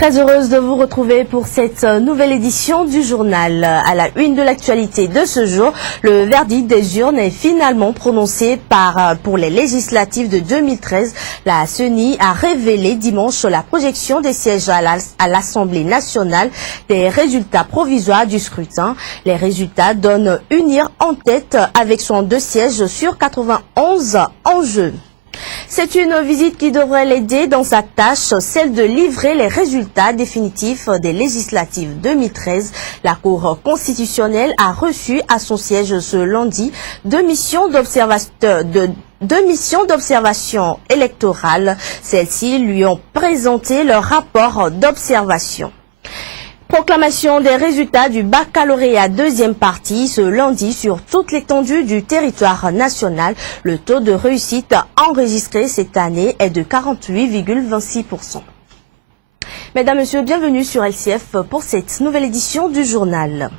Très heureuse de vous retrouver pour cette nouvelle édition du journal. À la une de l'actualité de ce jour, le verdict des urnes est finalement prononcé pour les législatives de 2013. La CENI a révélé dimanche la projection des sièges à l'Assemblée nationale des résultats provisoires du scrutin. Les résultats donnent UNIR en tête avec 102 sièges sur 91 en jeu. C'est une visite qui devrait l'aider dans sa tâche, celle de livrer les résultats définitifs des législatives 2013. La Cour constitutionnelle a reçu à son siège ce lundi deux missions d'observation électorale. Celles-ci lui ont présenté leur rapport d'observation. Proclamation des résultats du baccalauréat deuxième partie ce lundi sur toute l'étendue du territoire national. Le taux de réussite enregistré cette année est de 48,26%. Mesdames, Messieurs, bienvenue sur LCF pour cette nouvelle édition du journal.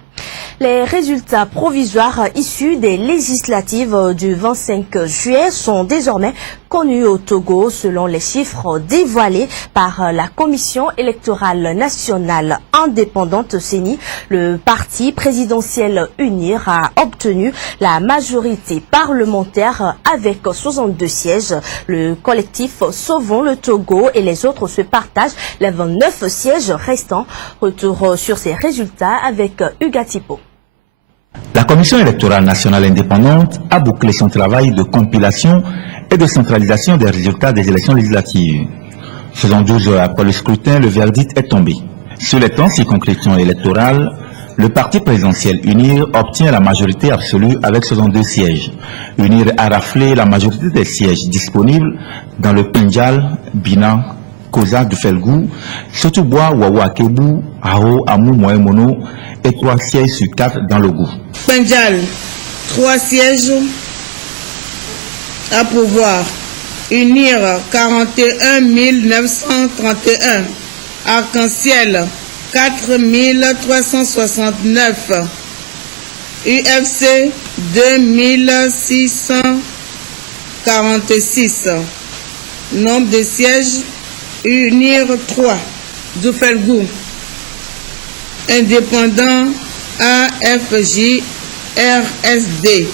Les résultats provisoires issus des législatives du 25 juillet sont désormais connus au Togo selon les chiffres dévoilés par la Commission électorale nationale indépendante CENI. Le parti présidentiel UNIR a obtenu la majorité parlementaire avec 62 sièges. Le collectif Sauvons le Togo et les autres se partagent les 29 sièges restants. Retour sur ces résultats avec Hugues Tipo. La Commission électorale nationale indépendante a bouclé son travail de compilation et de centralisation des résultats des élections législatives. 72 heures après le scrutin, le verdict est tombé. Sur les 30 circonscriptions électorales, le parti présidentiel UNIR obtient la majorité absolue avec 62 sièges. UNIR a raflé la majorité des sièges disponibles dans le Pendjal, Bina, Koza du Felgou, Sotubois, Wawa Kebu, Hao, Amou, Moemono et 3 sièges sur 4 dans le Gou. Pendjal, 3 sièges à pouvoir. UNIR, 41 931. Arc-en-Ciel, 4 369. UFC, 2646. Nombre de sièges, UNIR 3, Doufelgou. Indépendant AFJ RSD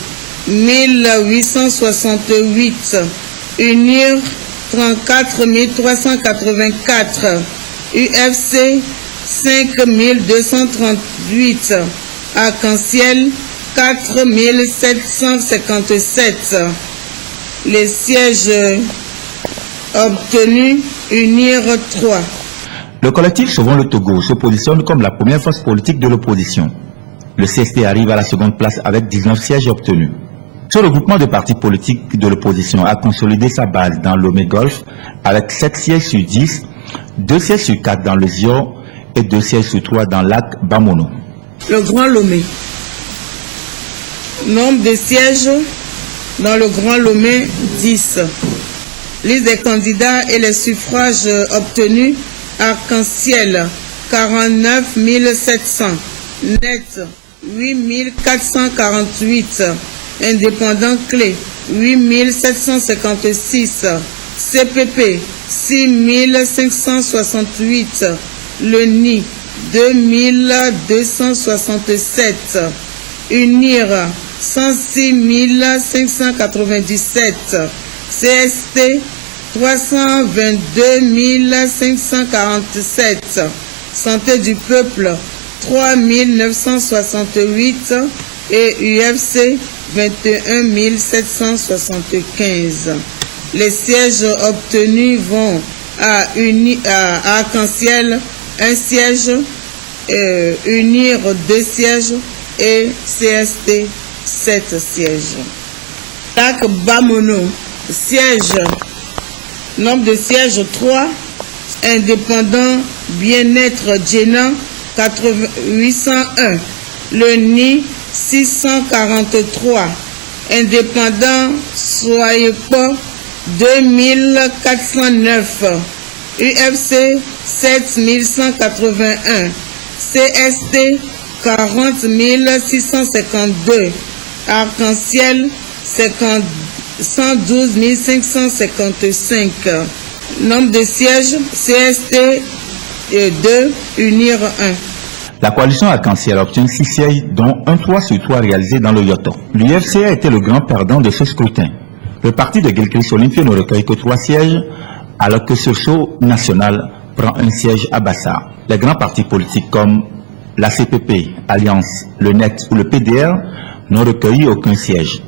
1868. UNIR 34 384. UFC 5238. Arc-en-Ciel 4 757. Les sièges obtenus, UNIR 3. Le collectif Sauvons le Togo se positionne comme la première force politique de l'opposition. Le CST arrive à la seconde place avec 19 sièges obtenus. Ce regroupement de partis politiques de l'opposition a consolidé sa base dans l'Omé-Golfe avec 7 sièges sur 10, 2 sièges sur 4 dans le Zio et 2 sièges sur 3 dans Lac Bamono. Le Grand Lomé. Nombre de sièges dans le Grand Lomé, 10. Liste des candidats et les suffrages obtenus. Arc-en-Ciel, 49 700. Net, 8 448. Indépendant Clé, 8 756. CPP, 6 568. Le NI, 2267. UNIR, 106 597. CST, 322 547. Santé du peuple, 3 968. Et UFC, 21 775. Les sièges obtenus vont à Arc-en-Ciel, 1 siège, UNIR 2 sièges et CST 7 sièges. Lac Bamono, siège, nombre de sièges 3, indépendant bien-être Djena 801, le NI 643, indépendant Soyez pas 2409, UFC 7181, CST 40 652, Arc-en-Ciel 112 555. Nombre de sièges, CST 2, Unir 1. La coalition Arc-en-Ciel a obtenu 6 sièges, dont un 3 sur 3 réalisé dans le Yoto. L'UFC a été le grand perdant de ce scrutin. Le parti de Gilchrist Olympio ne recueille que 3 sièges, alors que Sursaut National prend un siège à Bassa. Les grands partis politiques comme la CPP, Alliance, le NET ou le PDR n'ont recueilli aucun siège.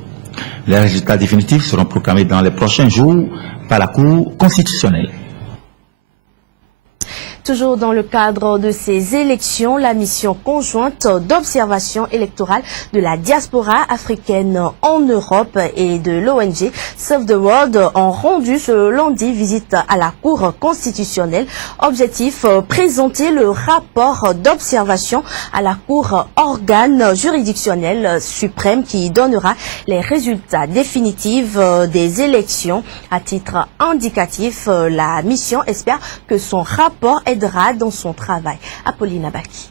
Les résultats définitifs seront proclamés dans les prochains jours par la Cour constitutionnelle. Toujours dans le cadre de ces élections, la mission conjointe d'observation électorale de la diaspora africaine en Europe et de l'ONG Save the World ont rendu ce lundi visite à la Cour constitutionnelle. Objectif, présenter le rapport d'observation à la Cour organe juridictionnel suprême qui donnera les résultats définitifs des élections. À titre indicatif, la mission espère que son rapport aidera dans son travail. Apolline Abaki.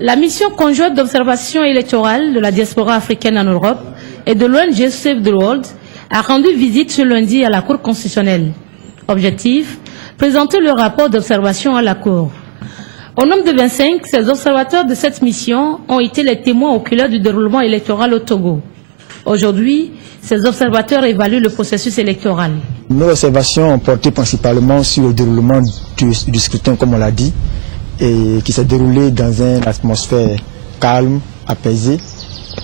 La mission conjointe d'observation électorale de la diaspora africaine en Europe et de l'ONG Save the World a rendu visite ce lundi à la Cour constitutionnelle. Objectif, présenter le rapport d'observation à la Cour. Au nombre de 25, ces observateurs de cette mission ont été les témoins oculaires du déroulement électoral au Togo. Aujourd'hui, ces observateurs évaluent le processus électoral. Nos observations ont porté principalement sur le déroulement du scrutin, comme on l'a dit, et qui s'est déroulé dans une atmosphère calme, apaisée,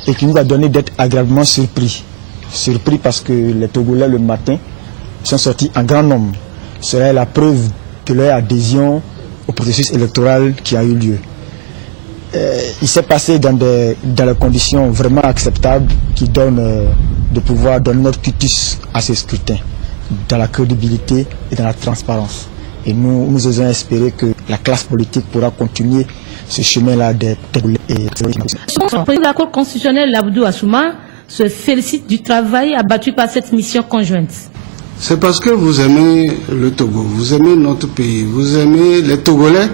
et qui nous a donné d'être agréablement surpris. Surpris parce que les Togolais, le matin, sont sortis en grand nombre. Ce serait la preuve de leur adhésion au processus électoral qui a eu lieu. Il s'est passé dans des conditions vraiment acceptables qui donnent de pouvoir donner notre quitus à ce scrutin, dans la crédibilité et dans la transparence. Et nous osons espérer que la classe politique pourra continuer ce chemin-là des Togolais. Le président de la Cour constitutionnelle, Abdou Assouma, se félicite du travail abattu par cette mission conjointe. C'est parce que vous aimez le Togo, vous aimez notre pays, vous aimez les Togolais.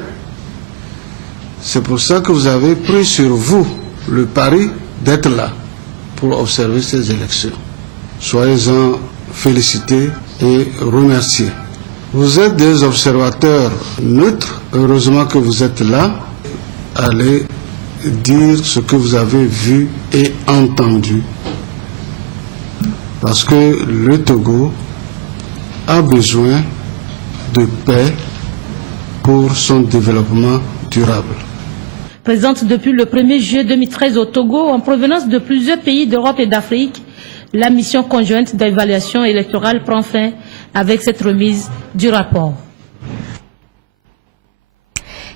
C'est pour ça que vous avez pris sur vous le pari d'être là pour observer ces élections. Soyez-en félicités et remerciés. Vous êtes des observateurs neutres. Heureusement que vous êtes là. Allez dire ce que vous avez vu et entendu. Parce que le Togo a besoin de paix pour son développement durable. Présente depuis le 1er juillet 2013 au Togo, en provenance de plusieurs pays d'Europe et d'Afrique, la mission conjointe d'évaluation électorale prend fin avec cette remise du rapport.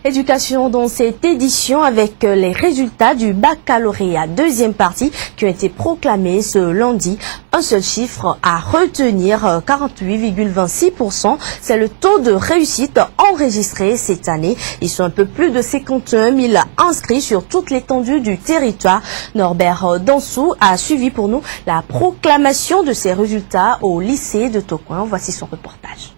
Éducation dans cette édition avec les résultats du baccalauréat deuxième partie qui ont été proclamés ce lundi. Un seul chiffre à retenir, 48,26%. C'est le taux de réussite enregistré cette année. Ils sont un peu plus de 51 000 inscrits sur toute l'étendue du territoire. Norbert Dansou a suivi pour nous la proclamation de ces résultats au lycée de Tokoin. Voici son reportage.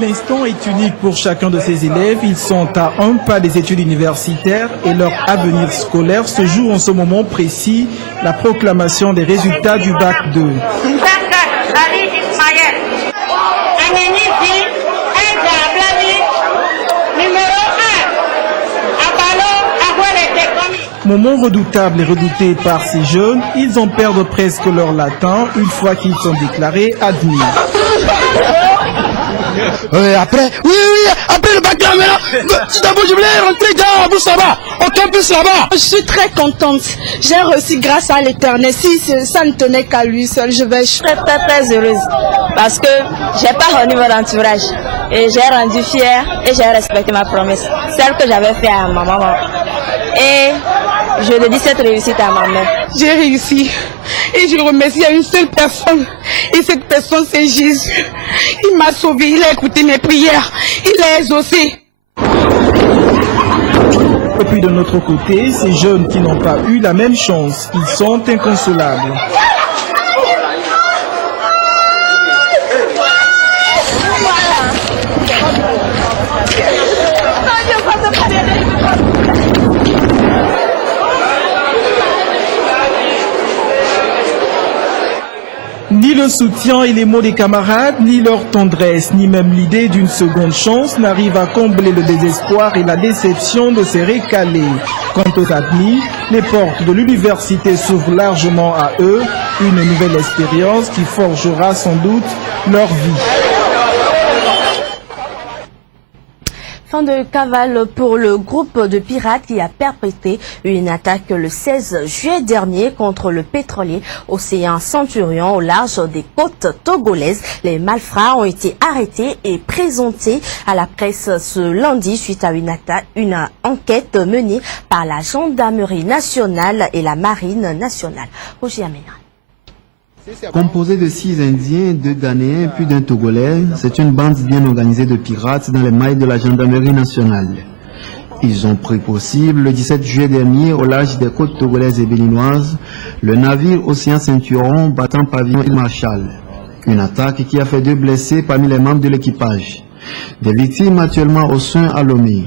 L'instant est unique pour chacun de ces élèves. Ils sont à un pas des études universitaires et leur avenir scolaire se joue en ce moment précis, la proclamation des résultats du Bac 2. Moment redoutable et redouté par ces jeunes, ils en perdent presque leur latin une fois qu'ils sont déclarés admis. Après le bac là, d'abord je voulais rentrer dans la bourse là-bas, au campus là-bas. Je suis très contente. J'ai reçu grâce à l'Éternel. Si ça ne tenait qu'à lui seul, je serais très heureuse. Parce que j'ai pas rendu mon entourage. Et j'ai rendu fière et j'ai respecté ma promesse. Celle que j'avais faite à ma maman. Et je dédie cette réussite à ma mère. J'ai réussi. Et je remercie à une seule personne. Et cette personne, c'est Jésus. Il m'a sauvé, il a écouté mes prières. Il a exaucé. Et puis de notre côté, ces jeunes qui n'ont pas eu la même chance, ils sont inconsolables. Ni le soutien et les mots des camarades, ni leur tendresse, ni même l'idée d'une seconde chance n'arrivent à combler le désespoir et la déception de ces récalés. Quant aux admis, les portes de l'université s'ouvrent largement à eux, une nouvelle expérience qui forgera sans doute leur vie. Fin de cavale pour le groupe de pirates qui a perpétré une attaque le 16 juillet dernier contre le pétrolier Océan Centurion au large des côtes togolaises. Les malfrats ont été arrêtés et présentés à la presse ce lundi suite à une enquête menée par la Gendarmerie nationale et la Marine nationale. Roger Aména. Composé de 6 Indiens, 2 Ghanéens puis d'un Togolais, c'est une bande bien organisée de pirates dans les mailles de la Gendarmerie nationale. Ils ont pris pour cible le 17 juillet dernier au large des côtes togolaises et béninoises le navire Océan Ceinturon battant pavillon Île Marshall. Une attaque qui a fait 2 blessés parmi les membres de l'équipage. Des victimes actuellement aux soins à Lomé.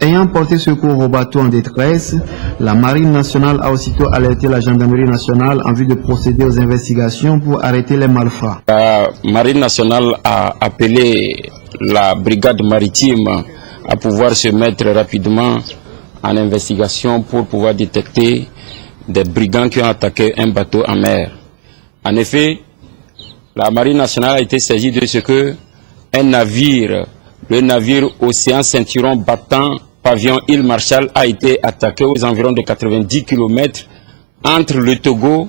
Ayant porté secours au bateau en détresse, la Marine nationale a aussitôt alerté la Gendarmerie nationale en vue de procéder aux investigations pour arrêter les malfrats. La Marine nationale a appelé la brigade maritime à pouvoir se mettre rapidement en investigation pour pouvoir détecter des brigands qui ont attaqué un bateau en mer. En effet, la Marine nationale a été saisie de ce que un navire, le navire Océan Ceinturon battant pavillon Île Marshall a été attaqué aux environs de 90 km entre le Togo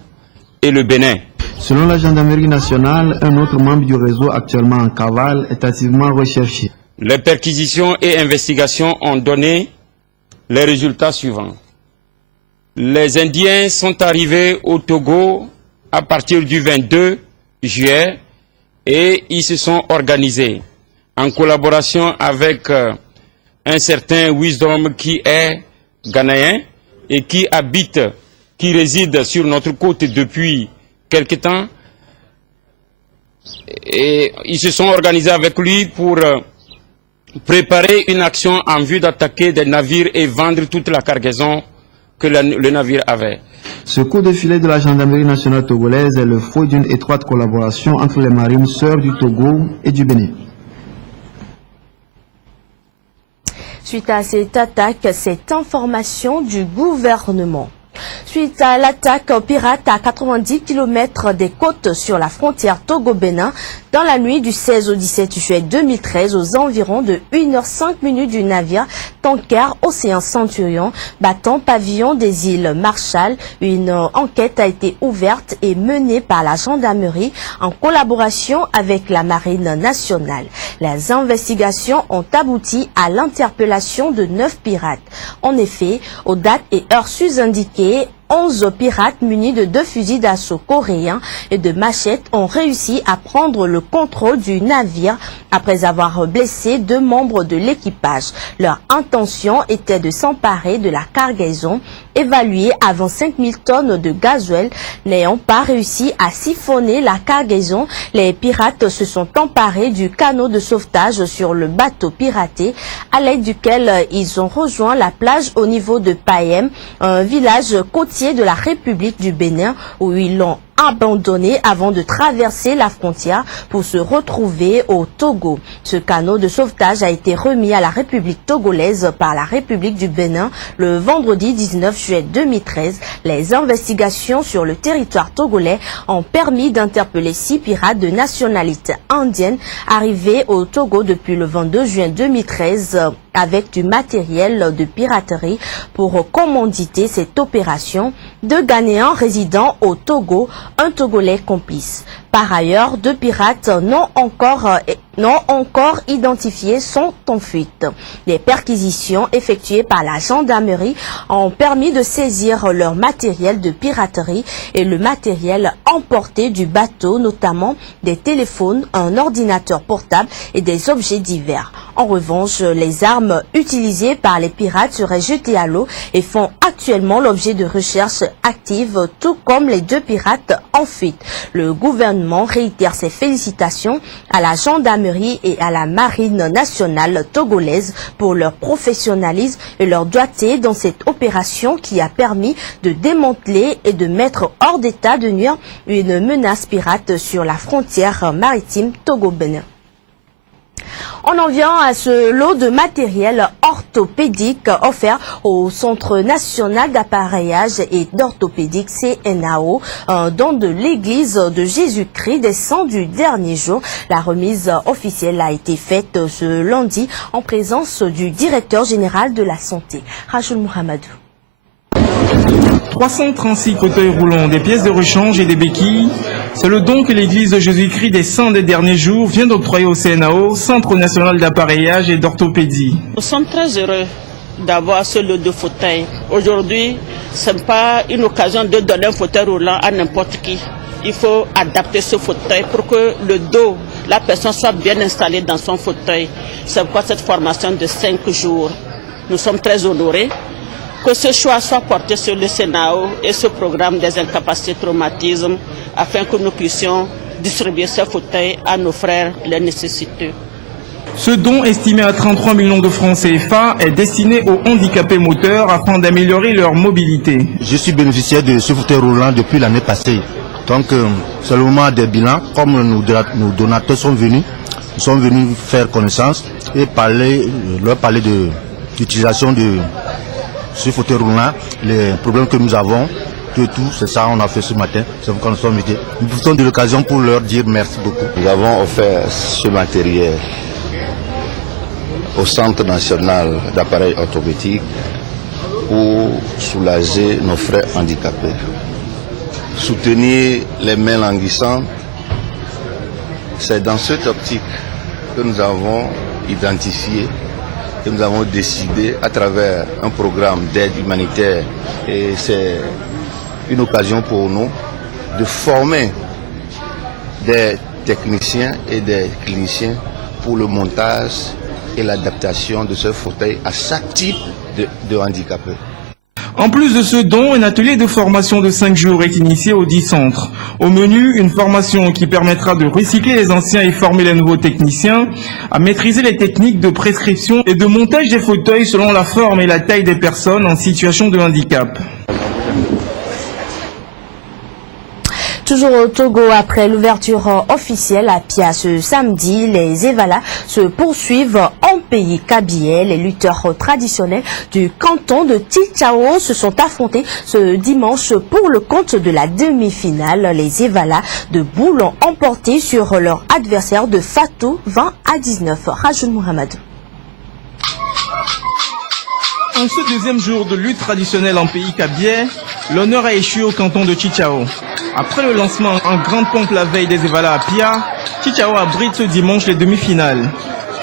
et le Bénin. Selon la Gendarmerie nationale, un autre membre du réseau actuellement en cavale est activement recherché. Les perquisitions et investigations ont donné les résultats suivants. Les Indiens sont arrivés au Togo à partir du 22 juillet et ils se sont organisés en collaboration avec un certain Wisdom qui est ghanéen et qui réside sur notre côte depuis quelque temps. Et ils se sont organisés avec lui pour préparer une action en vue d'attaquer des navires et vendre toute la cargaison que le navire avait. Ce coup de filet de la Gendarmerie nationale togolaise est le fruit d'une étroite collaboration entre les marines sœurs du Togo et du Bénin. Suite à cette attaque, cette information du gouvernement. Suite à l'attaque aux pirates à 90 km des côtes sur la frontière Togo-Bénin, dans la nuit du 16 au 17 juillet 2013, aux environs de 1h05 du navire tanker Océan Centurion battant pavillon des îles Marshall, une enquête a été ouverte et menée par la gendarmerie en collaboration avec la Marine nationale. Les investigations ont abouti à l'interpellation de 9 pirates. En effet, aux dates et heures sus-indiquées, 11 pirates munis de 2 fusils d'assaut coréens et de machettes ont réussi à prendre le contrôle du navire après avoir blessé 2 membres de l'équipage. Leur intention était de s'emparer de la cargaison évaluée à 25 000 tonnes de gasoil. N'ayant pas réussi à siphonner la cargaison, les pirates se sont emparés du canot de sauvetage sur le bateau piraté à l'aide duquel ils ont rejoint la plage au niveau de Payem, un village côtier de la République du Bénin où ils l'ont abandonné avant de traverser la frontière pour se retrouver au Togo. Ce canot de sauvetage a été remis à la République togolaise par la République du Bénin le vendredi 19 juillet 2013. Les investigations sur le territoire togolais ont permis d'interpeller 6 pirates de nationalité indienne arrivés au Togo depuis le 22 juin 2013 avec du matériel de piraterie pour commanditer cette opération. 2 Ghanéens résidant au Togo, un Togolais complice. Par ailleurs, 2 pirates non encore identifiés sont en fuite. Les perquisitions effectuées par la gendarmerie ont permis de saisir leur matériel de piraterie et le matériel emporté du bateau, notamment des téléphones, un ordinateur portable et des objets divers. En revanche, les armes utilisées par les pirates seraient jetées à l'eau et font actuellement l'objet de recherches actives, tout comme les 2 pirates en fuite. Le gouvernement l'environnement réitère ses félicitations à la gendarmerie et à la marine nationale togolaise pour leur professionnalisme et leur doigté dans cette opération qui a permis de démanteler et de mettre hors d'état de nuire une menace pirate sur la frontière maritime Togo-Bénin. On en vient à ce lot de matériel orthopédique offert au Centre national d'appareillage et d'orthopédique CNAO, un don de l'Église de Jésus-Christ des Saints du dernier jour. La remise officielle a été faite ce lundi en présence du directeur général de la santé, Rajoul Mohamedou. 336 fauteuils roulants, des pièces de rechange et des béquilles, c'est le don que l'Église de Jésus-Christ des Saints des derniers jours vient d'octroyer au CNAO, Centre national d'appareillage et d'orthopédie. Nous sommes très heureux d'avoir ce lot de fauteuils. Aujourd'hui, ce n'est pas une occasion de donner un fauteuil roulant à n'importe qui. Il faut adapter ce fauteuil pour que le dos, la personne soit bien installée dans son fauteuil. C'est pourquoi cette formation de 5 jours. Nous sommes très honorés que ce choix soit porté sur le CNAO et ce programme des incapacités traumatisme afin que nous puissions distribuer ces fauteuils à nos frères les nécessiteux. Ce don, estimé à 33 millions de francs CFA, est destiné aux handicapés moteurs afin d'améliorer leur mobilité. Je suis bénéficiaire de ce fauteuil roulant depuis l'année passée. Donc, c'est le moment des bilans. Comme nos donateurs sont venus, nous sommes venus faire connaissance et leur parler de l'utilisation de ce fauteuil roulant, les problèmes que nous avons, tout, c'est ça on a fait ce matin, c'est pourquoi nous sommes ici. Nous profitons de l'occasion pour leur dire merci beaucoup. Nous avons offert ce matériel au Centre national d'appareils orthopédiques pour soulager nos frères handicapés. Soutenir les mains languissantes, c'est dans cette optique que nous avons identifié, que nous avons décidé à travers un programme d'aide humanitaire, et c'est une occasion pour nous de former des techniciens et des cliniciens pour le montage et l'adaptation de ce fauteuil à chaque type de handicapé. En plus de ce don, un atelier de formation de 5 jours est initié au 10 centres. Au menu, une formation qui permettra de recycler les anciens et former les nouveaux techniciens, à maîtriser les techniques de prescription et de montage des fauteuils selon la forme et la taille des personnes en situation de handicap. Toujours au Togo, après l'ouverture officielle à Pia ce samedi, les Evala se poursuivent en pays kabyais. Les lutteurs traditionnels du canton de Tchitchao se sont affrontés ce dimanche pour le compte de la demi-finale. Les Evala de Boule ont emporté sur leur adversaire de Fatou 20 à 19. Rajoul Mohamed. En ce deuxième jour de lutte traditionnelle en pays kabyais, l'honneur a échoué au canton de Tchitchao. Après le lancement en grande pompe la veille des Evala à Pia, Tchitchao abrite ce dimanche les demi-finales.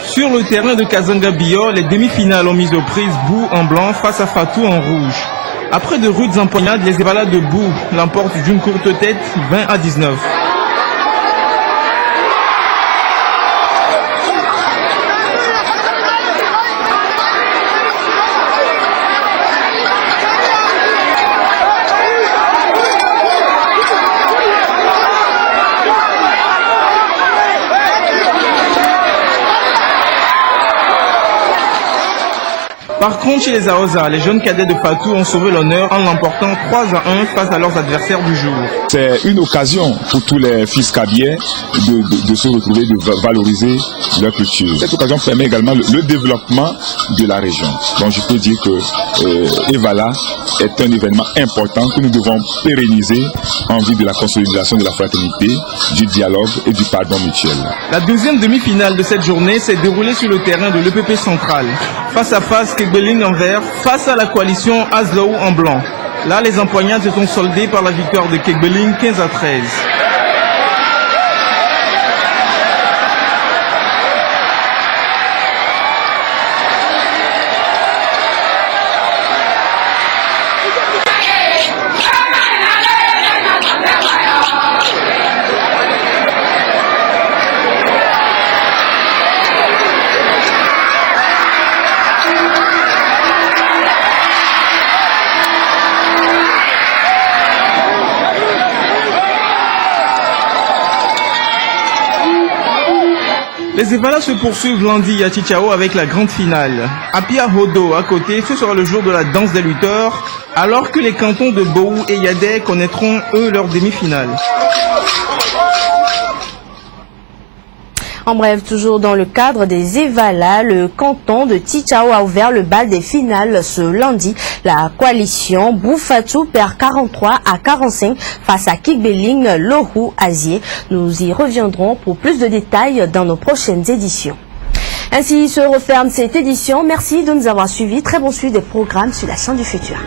Sur le terrain de Kazanga Bio, les demi-finales ont mis aux prises Bou en blanc face à Fatou en rouge. Après de rudes empoignades, les Evala de Bou l'emportent d'une courte tête 20 à 19. Par contre, chez les Aosa, les jeunes cadets de Fatou ont sauvé l'honneur en l'emportant 3 à 1 face à leurs adversaires du jour. C'est une occasion pour tous les fils kabyais de se retrouver, de valoriser leur culture. Cette occasion permet également le développement de la région. Donc je peux dire que Evala est un événement important que nous devons pérenniser en vue de la consolidation de la fraternité, du dialogue et du pardon mutuel. La deuxième demi-finale de cette journée s'est déroulée sur le terrain de l'EPP central. Face à face, Kegbeling en vert, face à la coalition Azlou en blanc. Là, les empoignades se sont soldées par la victoire de Kegbeling 15 à 13. Les Evala se poursuivent lundi à Chichao avec la grande finale. À Pia-Hodo, à côté, ce sera le jour de la danse des lutteurs, alors que les cantons de Bohou et Yadé connaîtront, eux, leur demi-finale. En bref, toujours dans le cadre des Evala, le canton de Chichao a ouvert le bal des finales ce lundi. La coalition Boufatou perd 43 à 45 face à Kikbeling Lohou Azier. Nous y reviendrons pour plus de détails dans nos prochaines éditions. Ainsi se referme cette édition. Merci de nous avoir suivis. Très bon suivi des programmes sur la chaîne du futur.